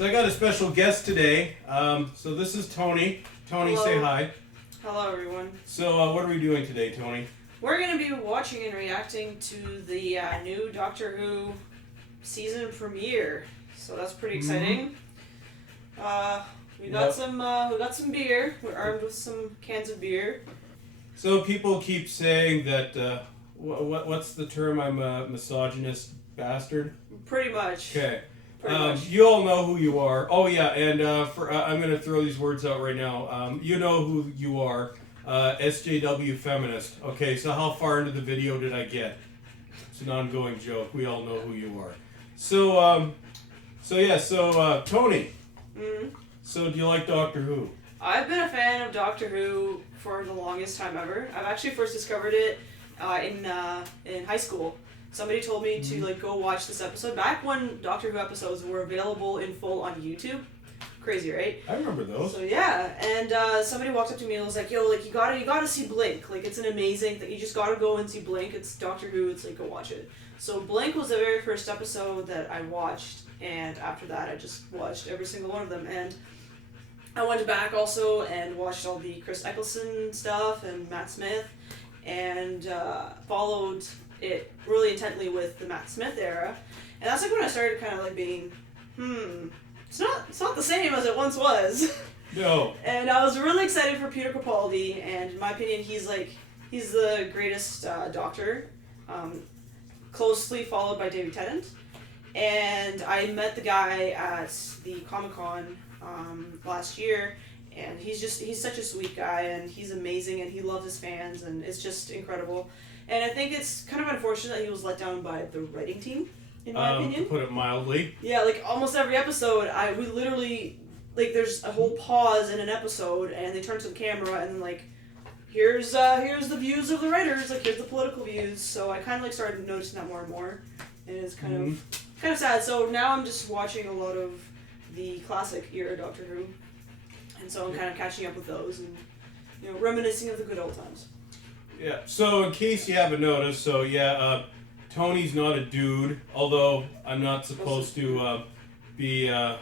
So I got a special guest today. So this is Toni. Toni, Hello. say hi. Hello, everyone. So what are we doing today, Toni? We're going to be watching and reacting to the new Doctor Who season premiere. So that's pretty exciting. We got some beer. We're armed with some cans of beer. So people keep saying that what's the term? I'm a misogynist bastard. Pretty much. Okay. Pretty much. You all know who you are. Oh yeah, and I'm gonna throw these words out right now. You know who you are. SJW feminist. Okay, so how far into the video did I get? It's an ongoing joke. We all know who you are. So Toni. Mm-hmm. So do you like Doctor Who? I've been a fan of Doctor Who for the longest time ever. I've actually first discovered it in high school. Somebody told me to go watch this episode back when Doctor Who episodes were available in full on YouTube. Crazy, right? I remember those. So yeah, and somebody walked up to me and was like, "Yo, you gotta see Blink. Like, it's an amazing thing. You just gotta go and see Blink. It's Doctor Who. It's go watch it." So Blink was the very first episode that I watched, and after that, I just watched every single one of them. And I went back also and watched all the Chris Eccleston stuff and Matt Smith, and followed it really intently with the Matt Smith era. And that's when I started kind of being, it's not the same as it once was. No. And I was really excited for Peter Capaldi, and in my opinion, he's the greatest Doctor, closely followed by David Tennant. And I met the guy at the Comic-Con last year, and he's such a sweet guy, and he's amazing, and he loves his fans, and it's just incredible. And I think it's kind of unfortunate that he was let down by the writing team, in my opinion. To put it mildly. Yeah, almost every episode, we literally, there's a whole pause in an episode, and they turn to the camera, and then, here's the views of the writers, here's the political views. So I kind of, started noticing that more and more, and it's kind of sad. So now I'm just watching a lot of the classic era Doctor Who, and so I'm kind of catching up with those, and, reminiscing of the good old times. Yeah, so in case you haven't noticed, Tony's not a dude, although I'm not supposed to be, what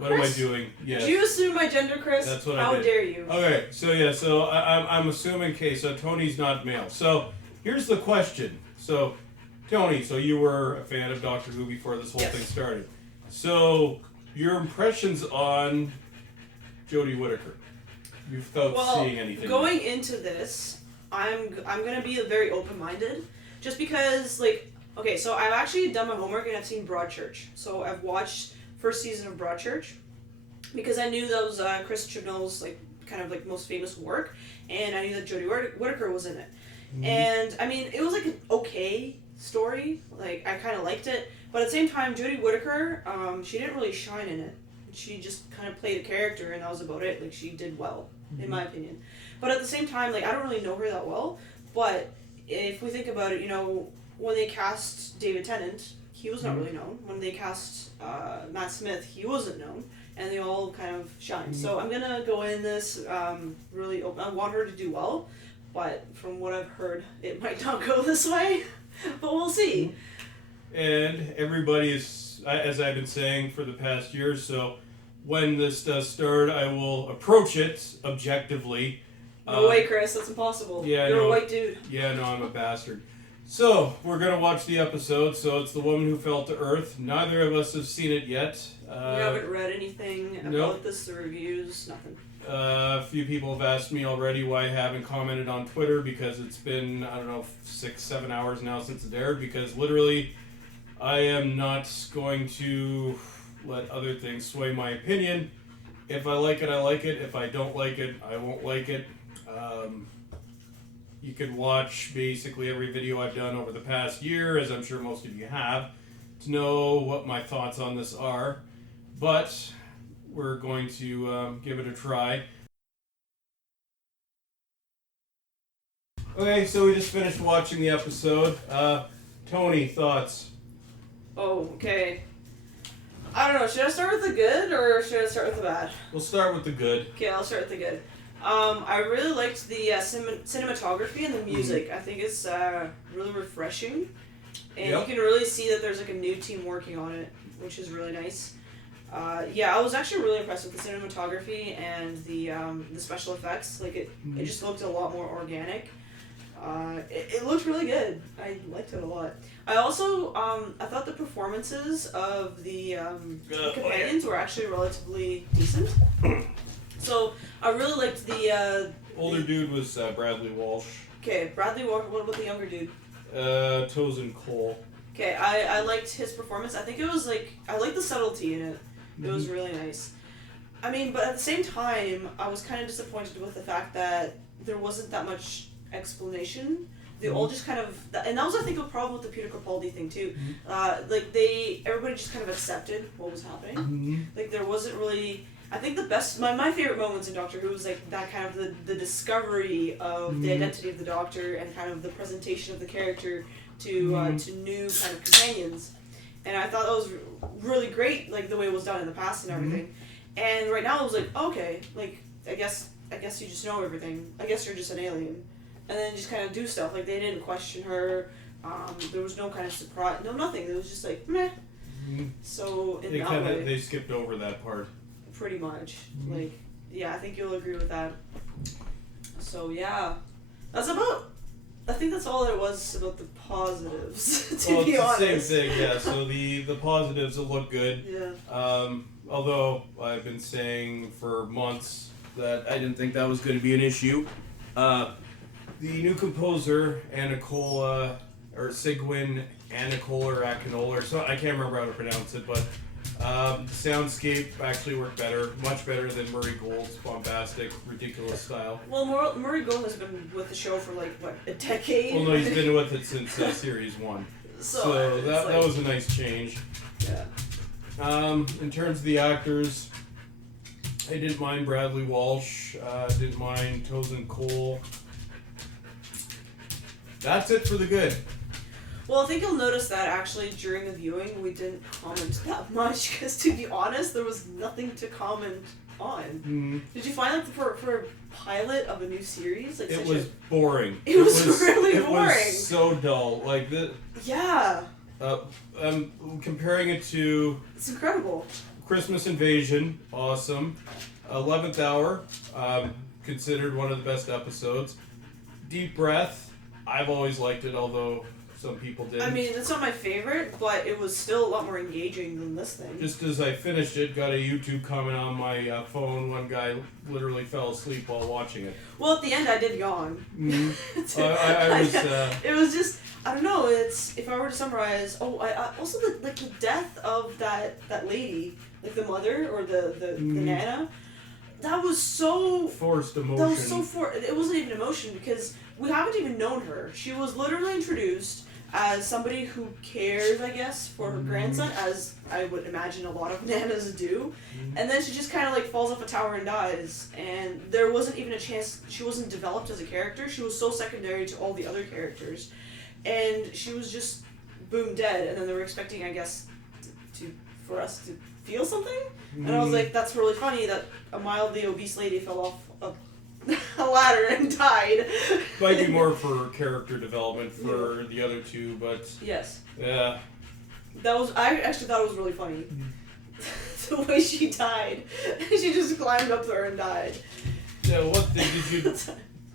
Chris? am I doing? Yes. Did you assume my gender, Chris? That's what How I did. dare you? Okay, so I'm assuming, so Tony's not male. So here's the question. So, Toni, so you were a fan of Doctor Who before this whole thing started. So, your impressions on Jodie Whittaker, without seeing anything. Going into this, I'm gonna be very open-minded, just because okay, so I've actually done my homework and I've seen Broadchurch. So I've watched first season of Broadchurch because I knew that was Chris Chibnall's most famous work, and I knew that Jodie Whittaker was in it. And I mean, it was an okay story. I kind of liked it, but at the same time, Jodie Whittaker, she didn't really shine in it. She just kind of played a character, and that was about it. She did well, in my opinion. But at the same time, I don't really know her that well. But if we think about it, when they cast David Tennant, he was not really known. When they cast Matt Smith, he wasn't known. And they all kind of shine. So I'm going to go in this really open. I want her to do well. But from what I've heard, it might not go this way. But we'll see. And everybody is, as I've been saying for the past year or so, when this does start, I will approach it objectively. No way, Chris. That's impossible. Yeah, You're a white dude. Yeah, no, I'm a bastard. So, we're going to watch the episode. So, it's The Woman Who Fell to Earth. Neither of us have seen it yet. We haven't read anything about this, the reviews, nothing. A few people have asked me already why I haven't commented on Twitter, because it's been, 6-7 hours now since it aired, because literally I am not going to let other things sway my opinion. If I like it, I like it. If I don't like it, I won't like it. You can watch basically every video I've done over the past year, as I'm sure most of you have, to know what my thoughts on this are. But we're going to give it a try. Okay, so we just finished watching the episode. Toni, thoughts? Oh, okay. I don't know. Should I start with the good or should I start with the bad? We'll start with the good. Okay, I'll start with the good. I really liked the cinematography and the music. I think it's really refreshing. And you can really see that there's a new team working on it, which is really nice. Yeah, I was actually really impressed with the cinematography and the special effects. Like it just looked a lot more organic. It looked really good. I liked it a lot. I also I thought the performances of the companions were actually relatively decent. So I really liked the older dude was Bradley Walsh. Okay, Bradley Walsh. What about the younger dude? Tosin Cole. Okay, I liked his performance. I think it was like I liked the subtlety in it. It was really nice. I mean, but at the same time, I was kind of disappointed with the fact that there wasn't that much explanation. They all just kind of, and that was I think a problem with the Peter Capaldi thing too. Like everybody just kind of accepted what was happening. Like there wasn't really. I think the best, my favorite moments in Doctor Who was like that kind of the discovery of the identity of the Doctor and kind of the presentation of the character to new kind of companions. And I thought that was really great, like the way it was done in the past and everything. And right now I was like, okay, like I guess you just know everything. I guess you're just an alien, and then just kind of do stuff. Like they didn't question her. There was no kind of surprise, no nothing. It was just like meh. So in that way, they skipped over that part. Pretty much, like yeah, I think you'll agree with that. So yeah, that's about. I think that's all there was about the positives, to be honest. It's the same thing, yeah. So the positives will look good. Yeah. Although I've been saying for months that I didn't think that was going to be an issue. The new composer, Anicola, or Sigwin Anicola or Akinola, or so I can't remember how to pronounce it, but the soundscape actually worked better, much better than Murray Gold's bombastic, ridiculous style. Well, Murray Gold has been with the show for like what, a decade. Well, no, he's been with it since series 1. So that was a nice change. Yeah. In terms of the actors, I didn't mind Bradley Walsh. Didn't mind Tosin Cole. That's it for the good. Well, I think you'll notice that actually during the viewing we didn't comment that much because, to be honest, there was nothing to comment on. Did you find like for a pilot of a new series, like it was boring. It was really boring. It was so dull. Like the. Yeah. Comparing it to. It's incredible. Christmas Invasion, awesome. 11th Hour, considered one of the best episodes. Deep Breath, I've always liked it, although some people didn't. I mean, it's not my favorite, but it was still a lot more engaging than this thing. Just as I finished it, got a YouTube comment on my phone. One guy literally fell asleep while watching it. Well, at the end, I did yawn. I was. It was just, I don't know. It's if I were to summarize. Oh, I also the death of that lady, like the mother or the nana. That was so forced emotion. That was so forced. It wasn't even emotion because we haven't even known her. She was literally introduced as somebody who cares, I guess, for her grandson, as I would imagine a lot of nanas do. And then she just kind of like falls off a tower and dies. And there wasn't even a chance. She wasn't developed as a character. She was so secondary to all the other characters, and she was just boom dead. And then they were expecting, I guess, for us to feel something. And I was like, that's really funny that a mildly obese lady fell off a ladder and died. Might be more for character development for the other two, but yes. Yeah. I actually thought it was really funny. The way she died. She just climbed up there and died. Yeah,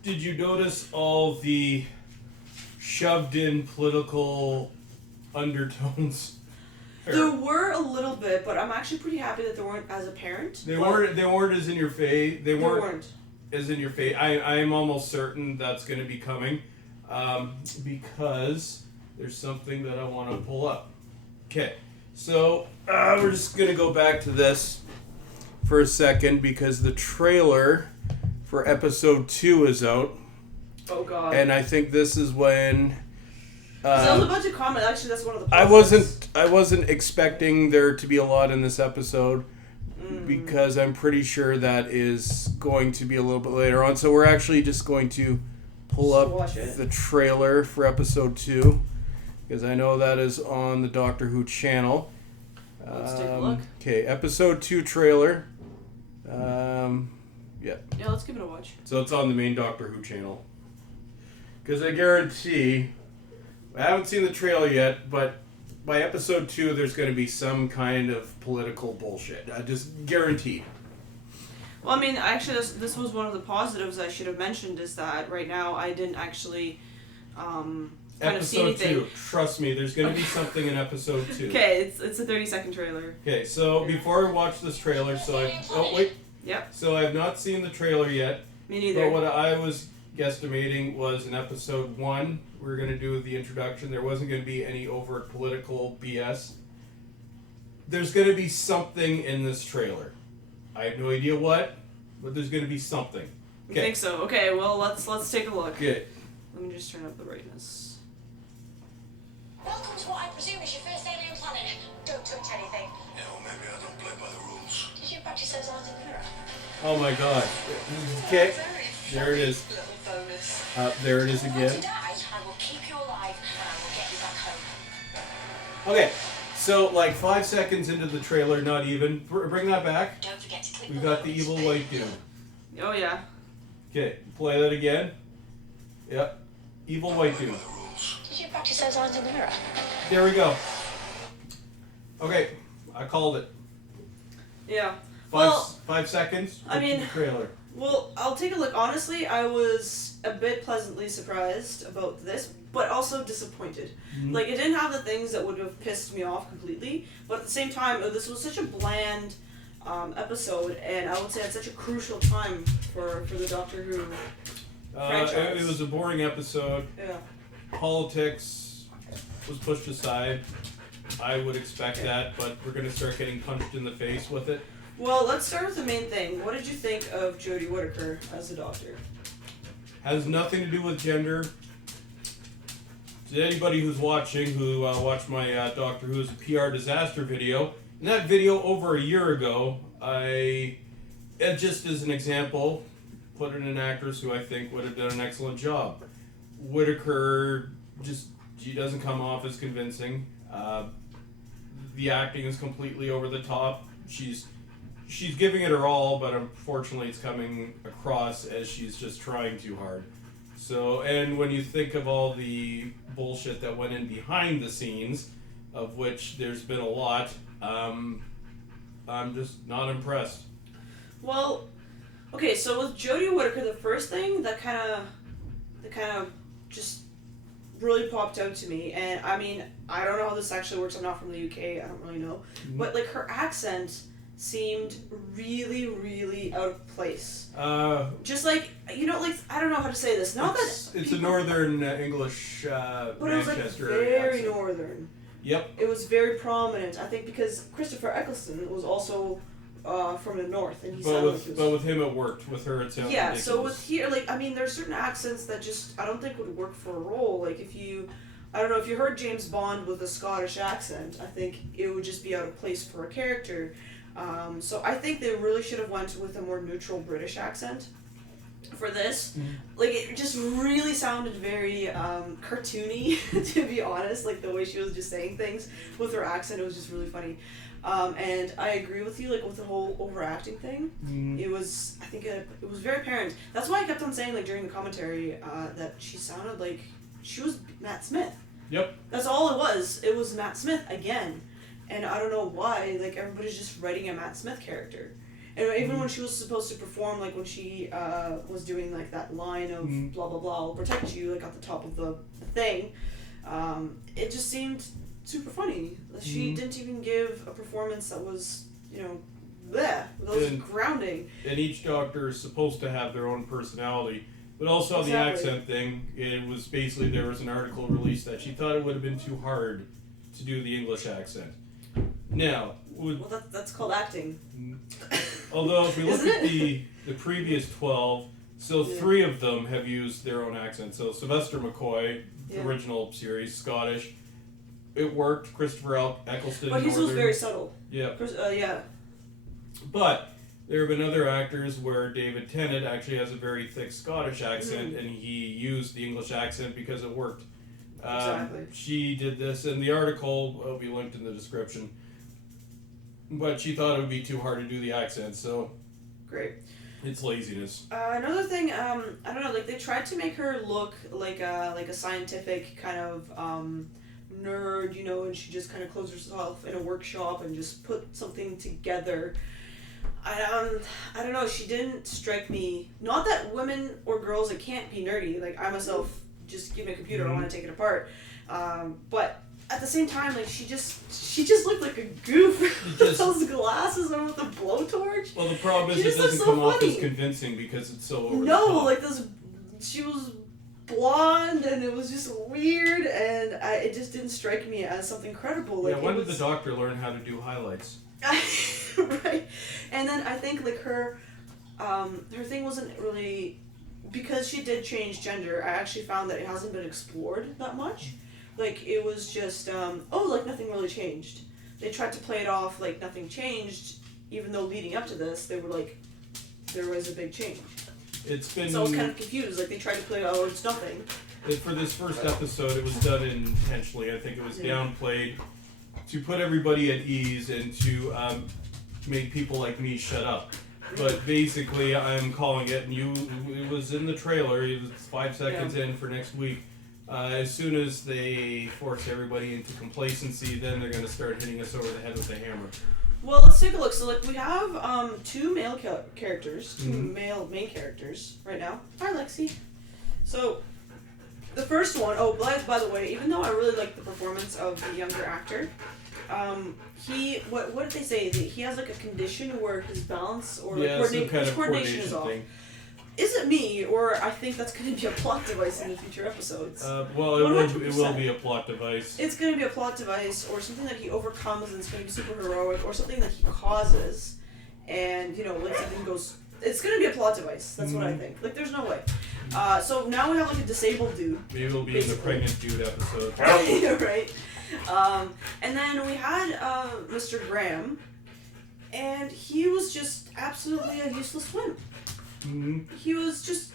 did you notice all the shoved in political undertones? There were a little bit, but I'm actually pretty happy that they weren't as apparent. They weren't as in your face. They weren't as in your face. I am almost certain that's going to be coming, because there's something that I want to pull up. Okay, so we're just going to go back to this for a second because the trailer for episode 2 is out. Oh God! And I think this is when. So I was about to comment. Actually, that's one of the. I wasn't expecting there to be a lot in this episode because I'm pretty sure that is going to be a little bit later on. So we're actually just going to pull up the trailer for episode 2 because I know that is on the Doctor Who channel. Let's take a look. Okay, episode 2 trailer. Yeah. Yeah, let's give it a watch. So it's on the main Doctor Who channel. Because I guarantee. I haven't seen the trailer yet, but by episode 2, there's going to be some kind of political bullshit. Just guaranteed. Well, I mean, actually, this was one of the positives I should have mentioned, is that right now I didn't actually kind of see anything. Episode 2, trust me, there's going to be something in episode 2. Okay, it's a 30-second trailer. Okay, so before I watch this trailer, Yep. So I have not seen the trailer yet. Me neither. But what I was guesstimating was in episode 1, we were going to do the introduction. There wasn't going to be any overt political BS. There's going to be something in this trailer. I have no idea what, but there's going to be something. You think so? Okay, well, let's take a look. Good. Let me just turn up the brightness. Welcome to what I presume is your first alien planet. Don't touch anything. Yeah, well, maybe I don't play by the rules. Did you practice those lines in the mirror? Oh my god. Okay. There it is. Little bonus. There it is Once again. you die, I will keep you alive and I will get you back home. Okay. So, like 5 seconds into the trailer, not even. Bring that back. Don't forget to click We've the got the buttons. evil white dude. Oh yeah. Okay. Play that again. Yep. Evil white dude. By the rules. Did you practice those lines in the mirror? There we go. Okay. I called it. Yeah. 5 seconds. I mean- into the trailer. Well, I'll take a look. Honestly, I was a bit pleasantly surprised about this, but also disappointed. Mhm. Like, it didn't have the things that would have pissed me off completely, but at the same time, this was such a bland episode, and I would say at such a crucial time for the Doctor Who franchise. It was a boring episode. Yeah. Politics was pushed aside. I would expect that, but we're going to start getting punched in the face with it. Well, let's start with the main thing. What did you think of Jodie Whittaker as the Doctor? Has nothing to do with gender. To anybody who's watching, who watched my Doctor Who's PR disaster video, in that video over a year ago, just as an example, put in an actress who I think would have done an excellent job. Whittaker, she doesn't come off as convincing. The acting is completely over the top. She's giving it her all, but unfortunately it's coming across as she's just trying too hard. So, and when you think of all the bullshit that went in behind the scenes, of which there's been a lot, I'm just not impressed. Well, okay, so with Jodie Whittaker, the first thing that kind of just really popped out to me, and I mean, I don't know how this actually works. I'm not from the UK. I don't really know, but like her accent seemed really, really out of place. Just like, like, I don't know how to say this. Not it's that a northern English but it was like Manchester very accent. northern. Yep. It was very prominent. I think because Christopher Eccleston was also from the north, and he sounded like he was. But with him it worked. With her it sounded ridiculous. So with here, like, I mean, there's certain accents that just I don't think would work for a role. Like I don't know, if you heard James Bond with a Scottish accent, I think it would just be out of place for a character. So I think they really should have went with a more neutral British accent for this. Like, it just really sounded very cartoony, to be honest. Like, the way she was just saying things with her accent, it was just really funny. And I agree with you, like, with the whole overacting thing. It was, I think it was very apparent. That's why I kept on saying, like, during the commentary, that she sounded like she was Matt Smith. Yep. That's all it was. It was Matt Smith again. And I don't know why, like, everybody's just writing a Matt Smith character. And even when she was supposed to perform, like, when she was doing, like, that line of blah, blah, blah, I'll protect you, like, at the top of the thing, it just seemed super funny. She didn't even give a performance that was, bleh. That was grounding. And each Doctor is supposed to have their own personality. But also the accent thing, it was basically, there was an article released that she thought it would have been too hard to do the English accent. Now, Well, that's called acting. although if we look Isn't at the previous 12, so Yeah. 3 of them have used their own accent. So Sylvester McCoy, Yeah. original series, Scottish. It worked. Christopher Eccleston, But his was Northern. very subtle. Yeah. Yeah. But there have been other actors where David Tennant actually has a very thick Scottish accent, and he used the English accent because it worked. Exactly. She did this, and the article will be linked in the description. But she thought it would be too hard to do the accent, so Great. it's laziness. Another thing, I don't know, like, they tried to make her look like a scientific kind of nerd, you know, and she just kind of closed herself in a workshop and just put something together. I don't know, she didn't strike me, not that women or girls that can't be nerdy, like I myself, just give me a computer, I want to take it apart, but at the same time, like she just looked like a goof with those glasses and with the blowtorch. Well, the problem is She it just doesn't looks so come off as funny. convincing because it's so over the No, top. like this, she was blonde and it was just weird and it just didn't strike me as something credible. Like, yeah, when it did the doctor learn how to do highlights? right, and then I think like her thing wasn't really, because she did change gender. I actually found that it hasn't been explored that much. Like it was just like nothing really changed. They tried to play it off like nothing changed, even though leading up to this they were like there was a big change. It's been So I was kind of confused. Like they tried to play, oh, it's nothing. for this first episode. It was done intentionally. I think it was downplayed to put everybody at ease and to make people like me shut up. But basically, I'm calling it, and it was in the trailer. It was 5 seconds in for next week. As soon as they force everybody into complacency, then they're going to start hitting us over the head with a hammer. Well, let's take a look. So, like, we have 2 male characters, 2 male main characters right now. Hi, Lexi. So, the first one, by the way, even though I really like the performance of the younger actor, what did they say? That he has like a condition where his balance or like some kind his of coordination is off. thing. Is it me, or I think that's going to be a plot device in the future episodes? Well, it will be a plot device. It's going to be a plot device, or something that he overcomes and it's going to be super heroic, or something that he causes, and, you know, when something goes... It's going to be a plot device, that's what I think. Like, there's no way. So now we have, like, a disabled dude. Maybe it'll be in the pregnant dude episode. Right? And then we had Mr. Graham, and he was just absolutely a useless wimp. Mm-hmm. He was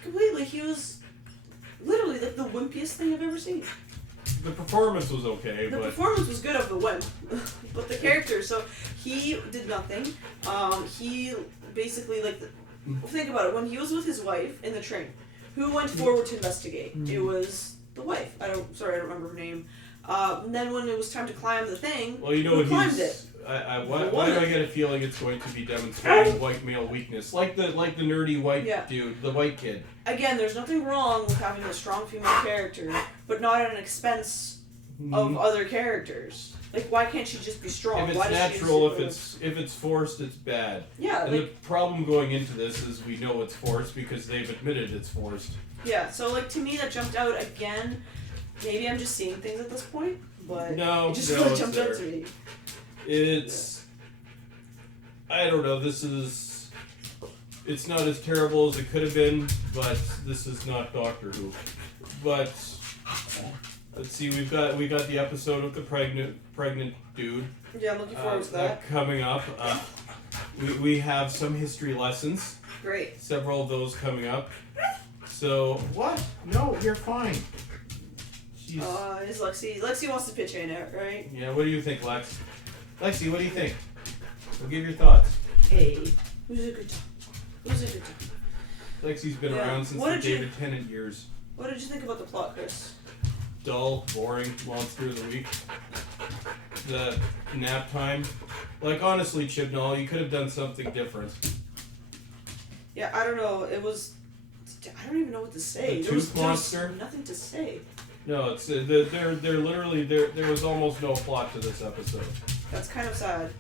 literally like the wimpiest thing I've ever seen. The performance was okay, The but performance was good of the wimp, but the character, so he did nothing. He basically, like, think about it, when he was with his wife in the train, who went forward to investigate? It was the wife. I don't remember her name. And then when it was time to climb the thing, well, you know who what climbed it? Why do I get a feeling it's going to be demonstrating white male weakness, like the nerdy white dude, the white kid? Again, there's nothing wrong with having a strong female character, but not at an expense of other characters. Like, why can't she just be strong? If it's natural, if it's forced, it's bad. Yeah. And the problem going into this is we know it's forced because they've admitted it's forced. Yeah. So, like, to me, that jumped out again. Maybe I'm just seeing things at this point, but it just really jumped out to me. I don't know, it's not as terrible as it could have been, but this is not Doctor Who. But, let's see, we got the episode with the pregnant dude. Yeah, I'm looking forward to that. Coming up. We have some history lessons. Great. Several of those coming up. So, what? No, you're fine. Is Lexi. Lexi wants to pitch in it, right? Yeah, what do you think, Lex? Lexi, what do you think? Well, give your thoughts. Hey, who's a good time? Lexi's been around since the David Tennant years. What did you think about the plot, Chris? Dull, boring, monster of the week. The nap time. Like, honestly, Chibnall, you could have done something different. Yeah, I don't know. I don't even know what to say. The tooth monster? There was nothing to say. No, it's they're literally there was almost no plot to this episode. That's kind of sad.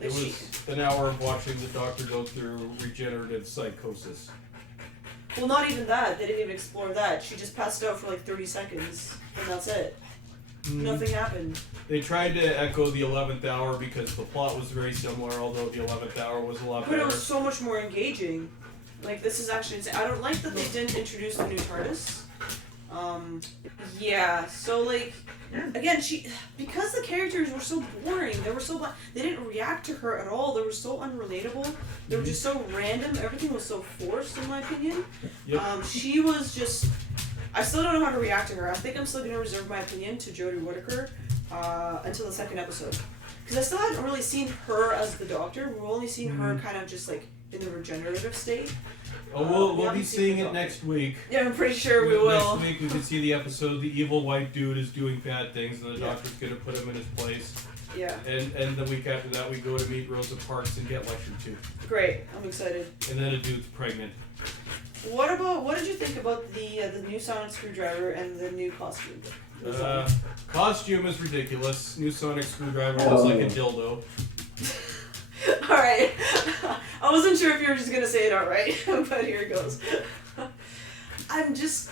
It was an hour of watching the Doctor go through regenerative psychosis. Well, not even that. They didn't even explore that. She just passed out for like 30 seconds, and that's it. Nothing happened. They tried to echo the 11th hour because the plot was very similar, although the 11th hour was a lot better. But it was so much more engaging. Like, this is actually... I don't like that they didn't introduce the new TARDIS. Yeah, so, like... Again, because the characters were so boring, they didn't react to her at all. They were so unrelatable. They were just so random. Everything was so forced, in my opinion. Yep. She was just... I still don't know how to react to her. I think I'm still going to reserve my opinion to Jodie Whittaker until the second episode. because I still hadn't really seen her as the Doctor. We've only seen her kind of just like in the regenerative state. Oh, we'll be haven't seen seeing the it Doctor. next week. Yeah, I'm pretty sure we will. Next week we can see the episode. The evil white dude is doing bad things, and the Yeah. Doctor's gonna put him in his place. Yeah, And the week after that, we go to meet Rosa Parks and get lectured to. great. I'm excited. And then a dude's pregnant. What did you think about the new sonic screwdriver and the new costume? design? Costume is ridiculous. New sonic screwdriver looks like a dildo. All right. I wasn't sure if you were just gonna say it all right, but here it goes. I'm just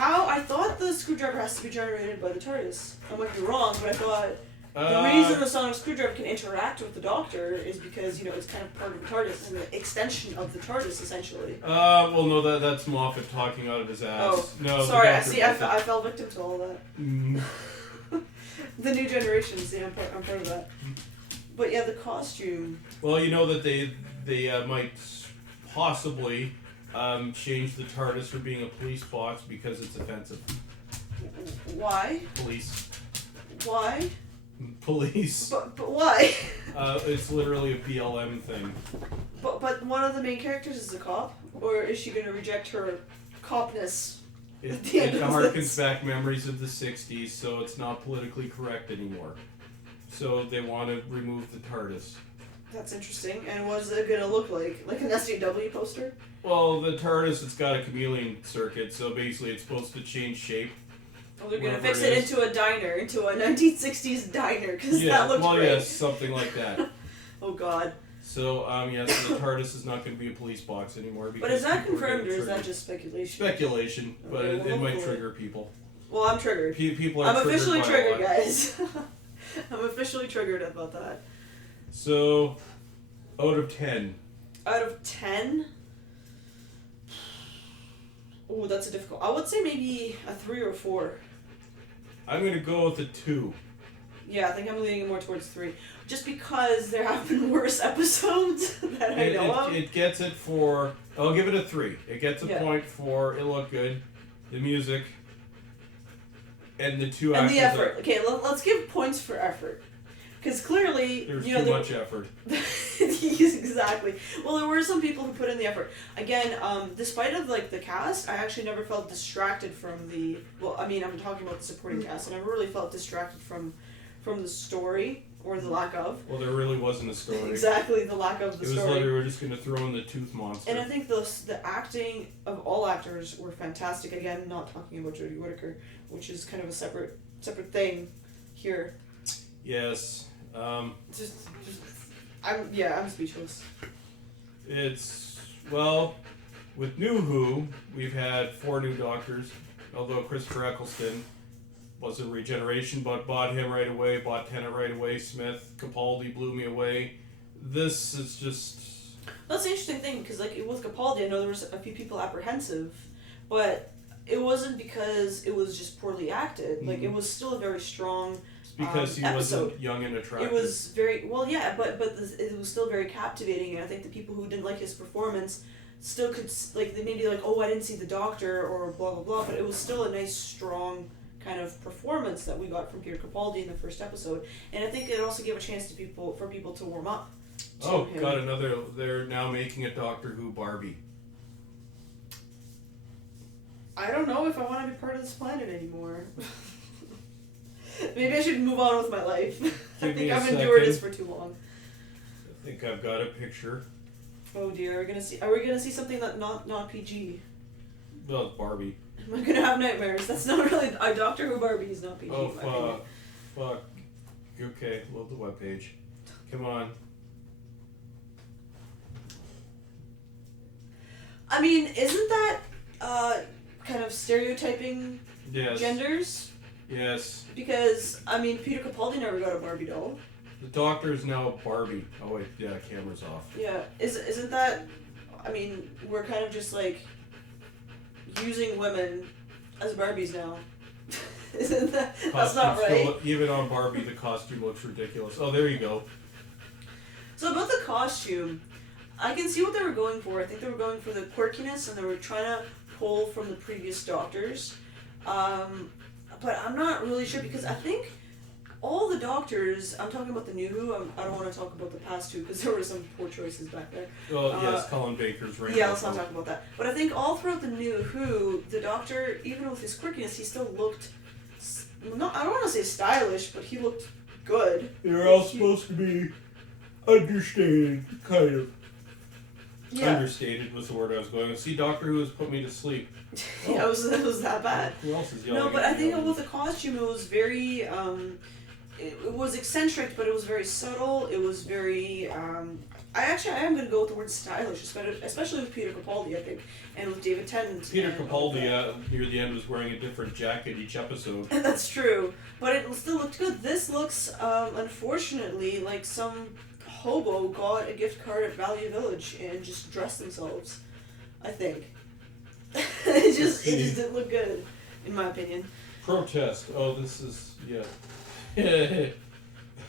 I thought the screwdriver has to be generated by the TARDIS. I might be wrong, but I thought the reason the sonic screwdriver can interact with the Doctor is because it's kind of part of the TARDIS and the extension of the TARDIS essentially. Well, no, that's Moffat talking out of his ass. Oh, No, the sorry. I Doctor see. built it. I fell victim to all that. Mm. The new generations. Yeah, I'm part of that. But yeah, the costume. Well, you know that they might possibly change the TARDIS for being a police box because it's offensive. Why? Police. Why? Police. But why? It's literally a BLM thing. But one of the main characters is a cop, or is she gonna reject her copness? It At the end of harkens this. back memories of the 60s, so it's not politically correct anymore. So they want to remove the TARDIS. That's interesting. And what's it gonna look like? Like an SJW poster? Well, the TARDIS, it's got a chameleon circuit, so basically it's supposed to change shape. Oh, they're gonna Whatever fix it it is. into a diner, into a 1960s diner, because Yeah, that looks well, great. yes, something like that. Oh God. So, so the TARDIS is not going to be a police box anymore. Because But is that people are confirmed, or getting is that triggered. just speculation? Speculation, but Okay, well, it might hopefully. trigger people. Well, I'm triggered. People are I'm triggered officially by a triggered, lot. guys. I'm officially triggered about that. So, out of 10. Out of 10? Oh, that's a difficult. I would say maybe a 3 or 4. I'm going to go with a 2. Yeah, I think I'm leaning more towards 3. Just because there have been worse episodes that I know of. It gets it for... I'll give it a 3. It gets a Yeah. point for it looked good, the music, and the 2 And actors. the effort. Okay, let's give points for effort. Because clearly, There's you know, too much effort. Exactly. Well, there were some people who put in the effort. Again, despite of like the cast, I actually never felt distracted from the. Well, I mean, I'm talking about the supporting cast. I never really felt distracted from the story or the lack of. Well, there really wasn't a story. Exactly, the lack of the It was story. like we were just going to throw in the tooth monster. And I think the acting of all actors were fantastic. Again, not talking about Jodie Whittaker, which is kind of a separate thing here. Yes. Just I'm speechless. It's, well, with New Who, we've had 4 new Doctors, although Christopher Eccleston was a regeneration, but bought him right away, bought Tennant right away, Smith, Capaldi blew me away. This is just... That's the interesting thing, because like with Capaldi, I know there was a few people apprehensive, but it wasn't because it was just poorly acted. Like it was still a very strong because he episode. wasn't young and attractive. It was very well, yeah, but it was still very captivating, and I think the people who didn't like his performance still could like they may be like, oh, I didn't see the Doctor or blah blah blah, but it was still a nice strong kind of performance that we got from Peter Capaldi in the first episode, and I think it also gave a chance to people to warm up. To Oh, him. got another. They're now making a Doctor Who Barbie. I don't know if I want to be part of this planet anymore. Maybe I should move on with my life. I Give me think a I've endured second. this for too long. I think I've got a picture. Oh dear, are we gonna see something that not PG? Well, it's Barbie. Am I gonna have nightmares? That's not really a Doctor Who Barbie is not PG. Oh, in my opinion. fuck. Okay, load the webpage. Come on. I mean, isn't that kind of stereotyping Yes. genders? Yes. Because I mean, Peter Capaldi never got a Barbie doll. The Doctor is now Barbie. Oh wait, yeah, camera's off. Yeah, isn't that? I mean, we're kind of just like using women as Barbies now. Isn't that? That's not Costume right. still- even on Barbie, the costume looks ridiculous. Oh, there you go. So about the costume, I can see what they were going for. I think they were going for the quirkiness, and they were trying to pull from the previous Doctors. But I'm not really sure because I think all the doctors, I'm talking about the new Who, I don't want to talk about the past Who because there were some poor choices back there. Well, yes, Colin Baker's right. Yeah, let's not talk about that. But I think all throughout the new Who, the Doctor, even with his quirkiness, he still looked, I don't want to say stylish, but he looked good. They're all supposed to be understated, kind of. Yeah. Understated was the word I was going to. See, Doctor Who has put me to sleep. Yeah, it was that bad. Who else is yelling? No, but at I me? think with the costume, it was very, it was eccentric, but it was very subtle. It was very, I am going to go with the word stylish, especially with Peter Capaldi, I think, and with David Tennant. Peter Capaldi near the end was wearing a different jacket each episode. And that's true, but it still looked good. This looks, unfortunately, like some hobo got a gift card at Value Village and just dressed themselves, I think. it just didn't look good, in my opinion. Protest. Oh, this is, yeah.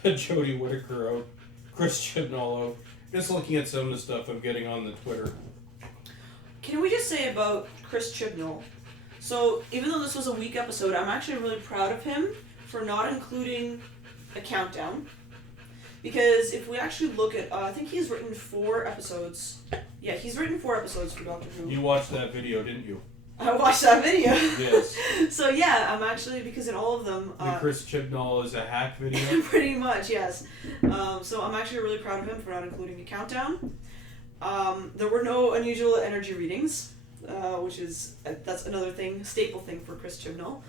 Jodie Whittaker out. Chris Chibnall out. Just looking at some of the stuff I'm getting on the Twitter. Can we just say about Chris Chibnall? So, even though this was a weak episode, I'm actually really proud of him for not including a countdown. Because if we actually look at, I think he's written 4 episodes. Yeah, he's written 4 episodes for Doctor Who. You watched that video, didn't you? I watched that video. Yes. So yeah, I'm actually, because in all of them... The Chris Chibnall is a hack video? Pretty much, yes. So I'm actually really proud of him for not including a countdown. There were no unusual energy readings, which is, that's another thing, staple thing for Chris Chibnall.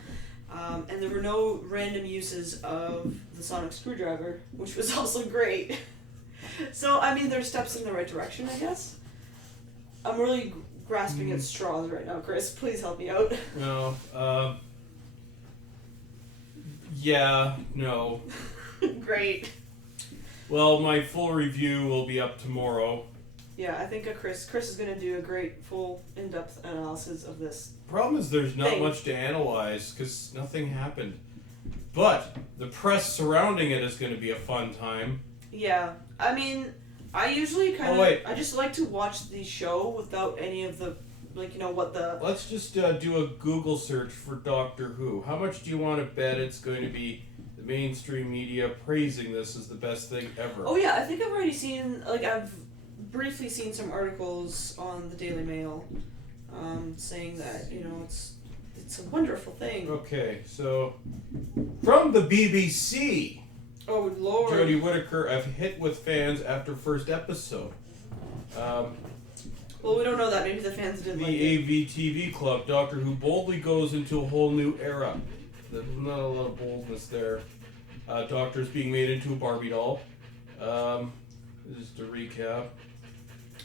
And there were no random uses of the sonic screwdriver, which was also great. So, I mean, there's steps in the right direction, I guess. I'm really grasping at straws right now, Chris. Please help me out. No. Yeah, no. Great. Well, my full review will be up tomorrow. Yeah, I think Chris is going to do a great, full, in-depth analysis of this. Problem is there's not Thing. much to analyze because nothing happened. But the press surrounding it is going to be a fun time. Yeah, I mean, I usually kind of... wait. I just like to watch the show without any of the, like, you know, what the... Let's just do a Google search for Doctor Who. How much do you want to bet it's going to be the mainstream media praising this as the best thing ever? Oh yeah, I think I've already seen, like, I've briefly seen some articles on the Daily Mail saying that, you know, it's a wonderful thing. Okay, so from the BBC, Oh Lord. Jodie Whittaker, a hit with fans after first episode. Well, we don't know that. Maybe the fans didn't The like it. AVTV Club, Doctor Who boldly goes into a whole new era. There's not a lot of boldness there. Doctor's being made into a Barbie doll. Just to recap.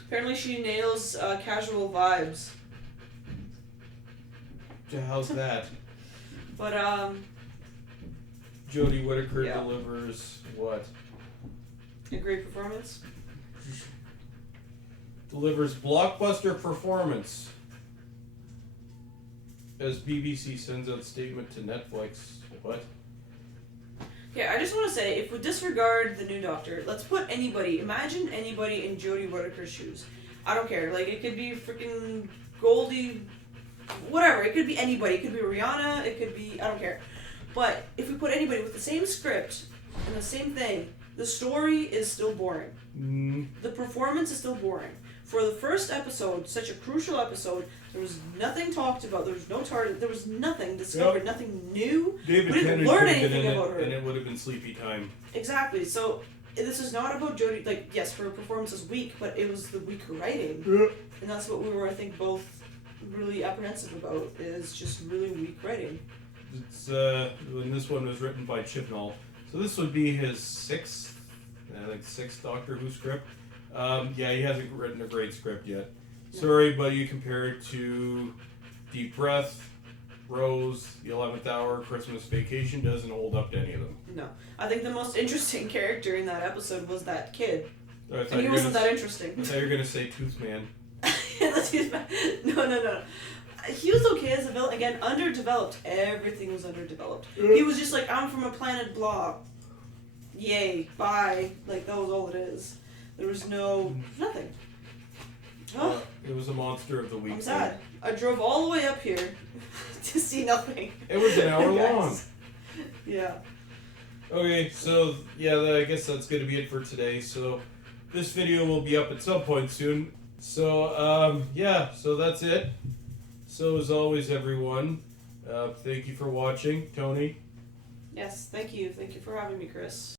Apparently she nails casual vibes. How's that? But, Jodie Whittaker Yeah. delivers what? a great performance. Delivers blockbuster performance. As BBC sends out statement to Netflix. What? Yeah, I just want to say, if we disregard the new Doctor, let's put anybody, imagine anybody in Jodie Whittaker's shoes. I don't care. Like, it could be freaking Goldie, whatever. It could be anybody. It could be Rihanna. It could be, I don't care. But if we put anybody with the same script and the same thing, the story is still boring. The performance is still boring. For the first episode, such a crucial episode, there was nothing talked about. There was no target. There was nothing discovered. Yep. Nothing new. David we didn't Tennant learn could have been anything in about it, her. and it would have been sleepy time. Exactly. So this is not about Jodie. Like, yes, her performance is weak, but it was the weaker writing, and that's what we were, I think, both really apprehensive about. Is just really weak writing. It's when this one was written by Chibnall, so this would be his sixth Doctor Who script. Yeah, he hasn't written a great script yet. No. Sorry, but you compare it to Deep Breath, Rose, The 11th Hour, Christmas Vacation, doesn't hold up to any of them. No, I think the most interesting character in that episode was that kid, I thought and he you were wasn't gonna that s- interesting. I thought you were gonna say Toothman. No. He was okay as a villain. Again, underdeveloped. Everything was underdeveloped. He was just like, I'm from a planet blah. Yay, bye. Like, that was all it is. There was nothing. Oh, It was a monster of the week. I'm sad. I drove all the way up here to see nothing. It was an hour long. Guys. Yeah. Okay, so yeah, I guess that's going to be it for today. So this video will be up at some point soon. So yeah, so that's it. So as always, everyone, thank you for watching. Tony? Yes, thank you. Thank you for having me, Chris.